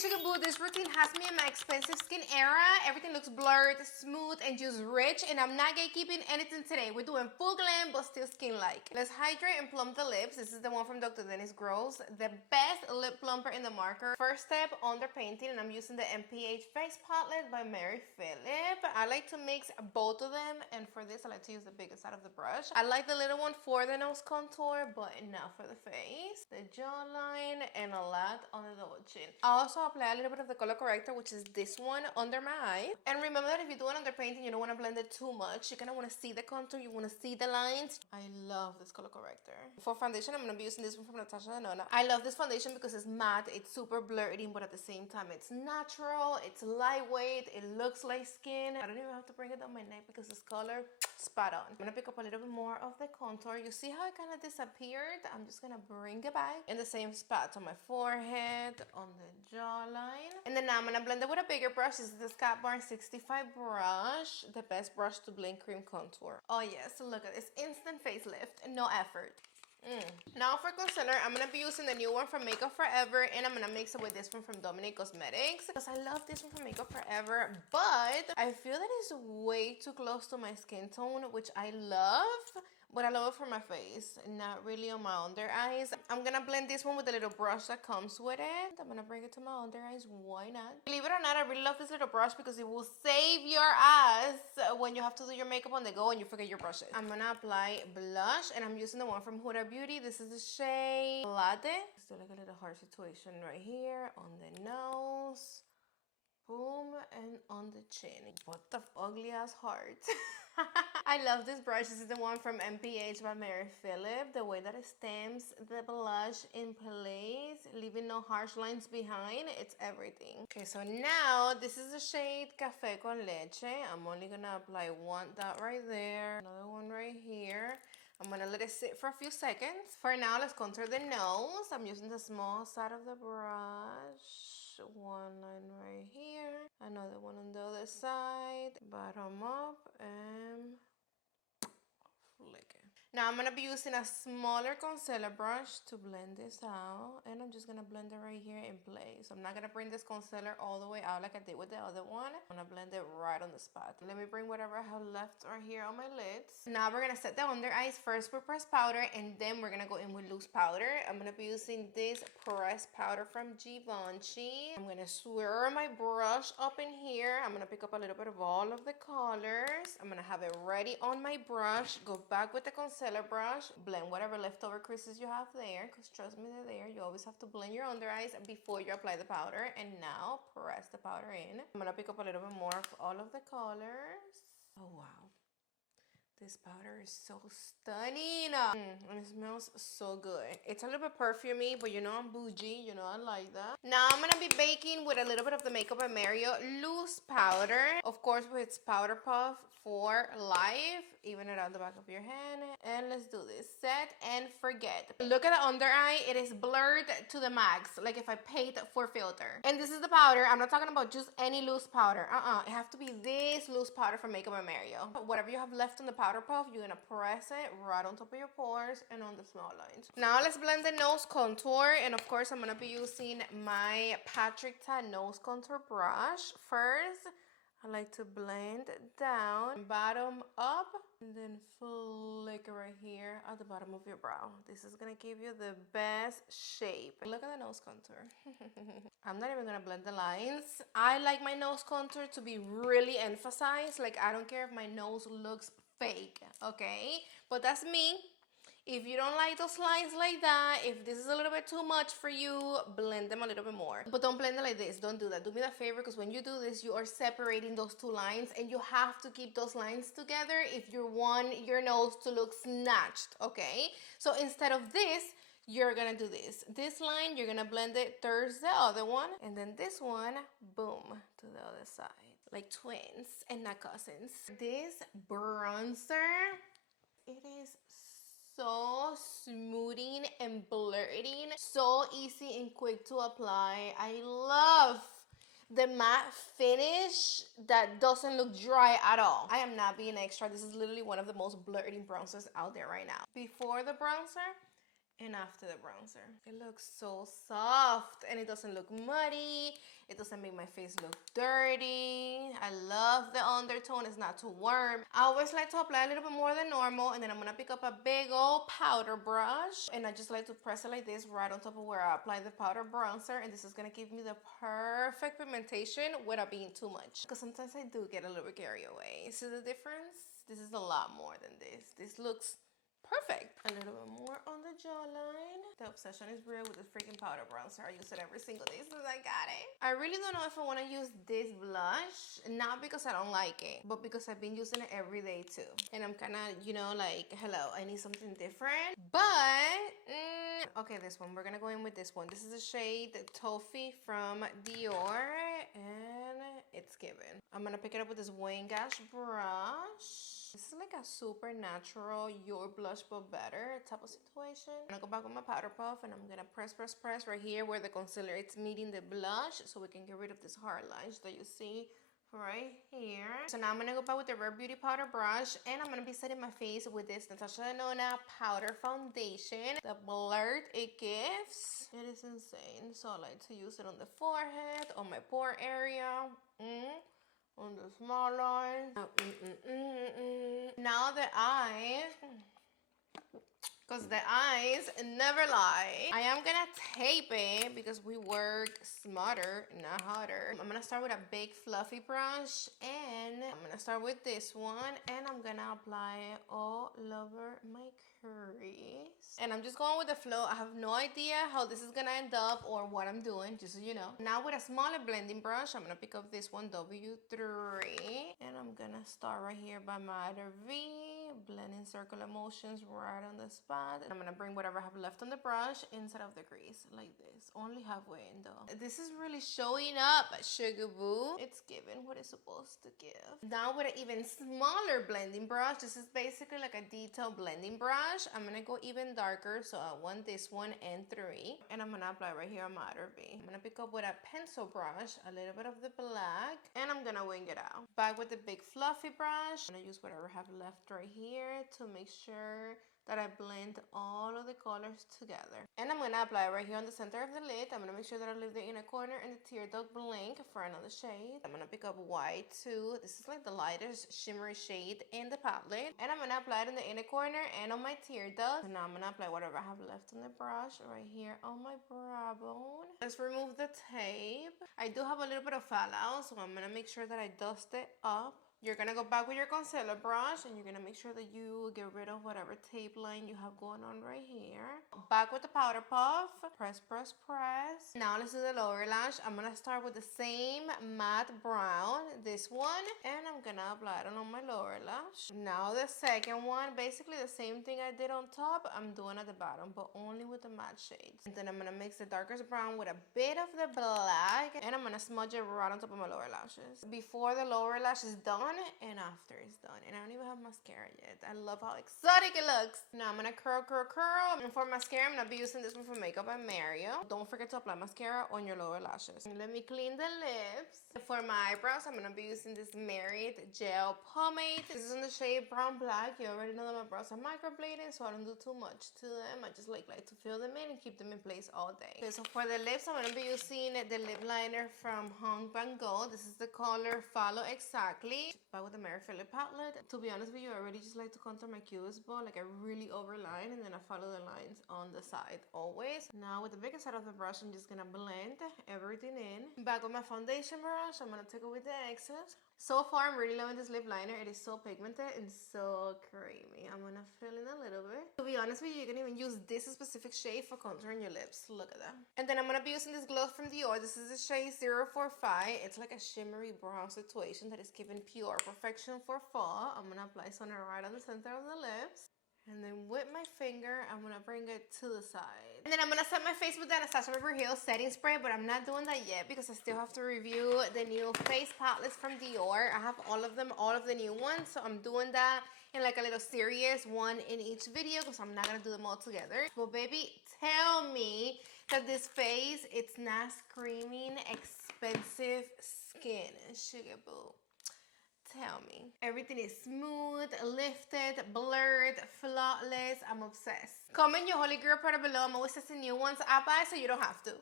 Sugar Boo, this routine has me in my expensive skin era. Everything looks blurred, smooth, and just rich, and I'm not gatekeeping anything today. We're doing full glam, but still skin-like. Let's hydrate and plump the lips. This is the one from Dr. Dennis Gross, the best lip plumper in the market. First step, underpainting, and I'm using the MPH Face Palette by Mary Phillip. I like to mix both of them, and for this, I like to use the biggest side of the brush. I like the little one for the nose contour, but not for the face, the jawline, and a lot on the double chin. I also apply a little bit of the color corrector, which is this one, under my eye. And remember that if you do an underpainting, you don't want to blend it too much. You kind of want to see the contour, you want to see the lines. I love this color corrector. For foundation, I'm going to be using this one from Natasha Denona. I love this foundation because it's matte, it's super blurry, but at the same time, it's natural, it's lightweight, it looks like skin. I don't even have to bring it down my neck because this color, spot on. I'm going to pick up a little bit more of the contour. You see how it kind of disappeared? I'm just going to bring it back in the same spot on my forehead, on the jawline. And then now I'm going to blend it with a bigger brush. This is the Scott Barnes 65 brush, the best brush to blend cream contour. Oh yes, look at this instant facelift, no effort. Now for concealer, I'm going to be using the new one from Makeup Forever, and I'm going to mix it with this one from Dominique Cosmetics because I love this one from Makeup Forever, but I feel that it's way too close to my skin tone, which I love, but I love it for my face, not really on my under eyes. I'm going to blend this one with the little brush that comes with it. I'm going to bring it to my under eyes. Why not? Believe it or not, I really love this little brush because it will save your ass when you have to do your makeup on the go and you forget your brushes. I'm going to apply blush, and I'm using the one from Huda Beauty. This is the shade Latte. Still like a little hard situation right here on the nose. Boom, and on the chin. What the ugly ass heart. I love this brush. This is the one from MPH by Mary Phillip. The way that it stamps the blush in place, leaving no harsh lines behind, it's everything. Okay, so now this is the shade Café con Leche. I'm only gonna apply one dot right there, another one right here. I'm gonna let it sit for a few seconds. For now, let's contour the nose. I'm using the small side of the brush. One line right here, another one on the other side, bottom up, and flick it. Now I'm gonna be using a smaller concealer brush to blend this out, and I'm just gonna blend it right here in place. So I'm not gonna bring this concealer all the way out like I did with the other one. I'm gonna blend it right on the spot. Let me bring whatever I have left right here on my lids. Now we're gonna set the under eyes first with pressed powder, and then we're gonna go in with loose powder. I'm gonna be using this pressed powder from Givenchy. I'm gonna swirl my brush up in here. I'm gonna pick up a little bit of all of the colors. I'm gonna have it ready on my brush. Go back with the concealer brush, blend whatever leftover creases you have there, because trust me, they're there. You always have to blend your under eyes before you apply the powder. And now press the powder in. I'm gonna pick up a little bit more of all of the colors. Oh wow, this powder is so stunning, and it smells so good. It's a little bit perfumey, but you know I'm bougie, you know I like that. Now I'm gonna be baking with a little bit of the Makeup by Mario loose powder, of course with its powder puff for life. Even it on the back of your hand, and let's do this. Set and forget. Look at the under eye, it is blurred to the max, like if I paid for filter. And this is the powder. I'm not talking about just any loose powder. It have to be this loose powder from Makeup by Mario. Whatever you have left on the powder puff, you're gonna press it right on top of your pores and on the small lines. Now let's blend the nose contour, and of course I'm gonna be using my Patrick Ta nose contour brush first. I like to blend down, bottom up, and then flick it right here at the bottom of your brow. This is gonna give you the best shape. Look at the nose contour. I'm not even gonna blend the lines. I like my nose contour to be really emphasized. Like, I don't care if my nose looks fake, okay? But that's me. If you don't like those lines like that, if this is a little bit too much for you, blend them a little bit more. But don't blend it like this. Don't do that. Do me that favor, because when you do this, you are separating those two lines, and you have to keep those lines together if you want your nose to look snatched, okay? So instead of this, you're gonna do this. This line, you're gonna blend it towards the other one, and then this one, boom, to the other side. Like twins and not cousins. This bronzer, it is so smoothing and blurring, so easy and quick to apply. I love the matte finish that doesn't look dry at all. I am not being extra. This is literally one of the most blurring bronzers out there right now. Before the bronzer, and after the bronzer. It looks so soft and it doesn't look muddy. It doesn't make my face look dirty. I love the undertone. It's not too warm. I always like to apply a little bit more than normal, and then I'm gonna pick up a big old powder brush, and I just like to press it like this right on top of where I apply the powder bronzer, and this is gonna give me the perfect pigmentation without being too much. Because sometimes I do get a little bit carried away. See the difference? This is a lot more than this. This looks perfect. A little bit more on the jawline. The obsession is real with this freaking powder bronzer. I use it every single day since I got it. I really don't know if I want to use this blush, not because I don't like it, but because I've been using it every day too. And I'm kind of, you know, like, hello, I need something different. But, okay, this one. We're going to go in with this one. This is the shade Toffee from Dior, and it's given. I'm going to pick it up with this Wayne Gash brush. This is like a super natural, your blush but better type of situation. I'm gonna go back with my powder puff and I'm gonna press right here where the concealer is meeting the blush so we can get rid of this hard lines that you see right here. So now I'm gonna go back with the Rare Beauty powder brush and I'm gonna be setting my face with this Natasha Denona powder foundation. The blur it gives, it is insane. So I like to use it on the forehead, on my pore area. On the small line. Now the eyes, because the eyes never lie. I am gonna tape it because we work smarter, not harder. I'm gonna start with a big fluffy brush and I'm gonna start with this one and I'm gonna apply it all over my crease. And I'm just going with the flow. I have no idea how this is gonna end up or what I'm doing, just so you know. Now with a smaller blending brush, I'm gonna pick up this one, W3, and I'm gonna start right here by my outer V, blending circular motions right on the spot. And I'm gonna bring whatever I have left on the brush inside of the crease, like this. Only halfway in though. This is really showing up, sugar boo. It's giving what it's supposed to give. Now with an even smaller blending brush, this is basically like a detail blending brush. I'm gonna go even darker, so I want this one and 3, and I'm gonna apply right here on my outer V. I'm gonna pick up with a pencil brush a little bit of the black, and I'm gonna wing it out. Back with the big fluffy brush, I'm gonna use whatever I have left right here to make sure that I blend all of the colors together. And I'm gonna apply right here on the center of the lid. I'm gonna make sure that I leave the inner corner and the tear duct blank for another shade. I'm gonna pick up white too. This is like the lightest shimmery shade in the palette. And I'm gonna apply it in the inner corner and on my tear duct. And now I'm gonna apply whatever I have left on the brush right here on my brow bone. Let's remove the tape. I do have a little bit of fallout, so I'm gonna make sure that I dust it up. You're gonna go back with your concealer brush and you're gonna make sure that you get rid of whatever tape line you have going on right here. Back with the powder puff. Press, press, press. Now let's do the lower lash. I'm gonna start with the same matte brown, this one, and I'm gonna apply it on my lower lash. Now the second one, basically the same thing I did on top, I'm doing at the bottom, but only with the matte shades. And then I'm gonna mix the darkest brown with a bit of the black, and I'm gonna smudge it right on top of my lower lashes. Before the lower lash is done, and after it's done. And I don't even have mascara yet. I love how exotic it looks. Now I'm gonna curl. And for mascara, I'm gonna be using this one from Makeup by Mario. Don't forget to apply mascara on your lower lashes. And let me clean the lips. For my eyebrows, I'm gonna be using this Merit Gel Pomade. This is in the shade Brown Black. You already know that my brows are microblading, so I don't do too much to them. I just like to fill them in and keep them in place all day. Okay, so for the lips, I'm gonna be using the lip liner from Hong Van Gogh. This is the color Follow Exactly. Back with the Mary Philip palette. To be honest with you, I already just like to contour my cutest ball. Like I really overline and then I follow the lines on the side always. Now with the bigger side of the brush, I'm just gonna blend everything in. Back with my foundation brush, I'm gonna take away the excess. So far, I'm really loving this lip liner. It is so pigmented and so creamy. I'm gonna fill in a little bit. To be honest with you, you can even use this specific shade for contouring your lips. Look at that. And then I'm gonna be using this gloss from Dior. This is the shade 045. It's like a shimmery brown situation that is giving pure perfection for fall. I'm gonna apply some right on the center of the lips. And then with my finger, I'm gonna bring it to the side. And then I'm gonna set my face with the Anastasia Beverly Hills setting spray, but I'm not doing that yet because I still have to review the new face palettes from Dior. I have all of them, all of the new ones, so I'm doing that in like a little series, one in each video, because I'm not gonna do them all together. But baby, tell me that this face, it's not screaming expensive skin, sugar boo. Tell me. Everything is smooth, lifted, blurred, flawless. I'm obsessed. Comment your holy girl product below. I'm always testing new ones I buy so you don't have to.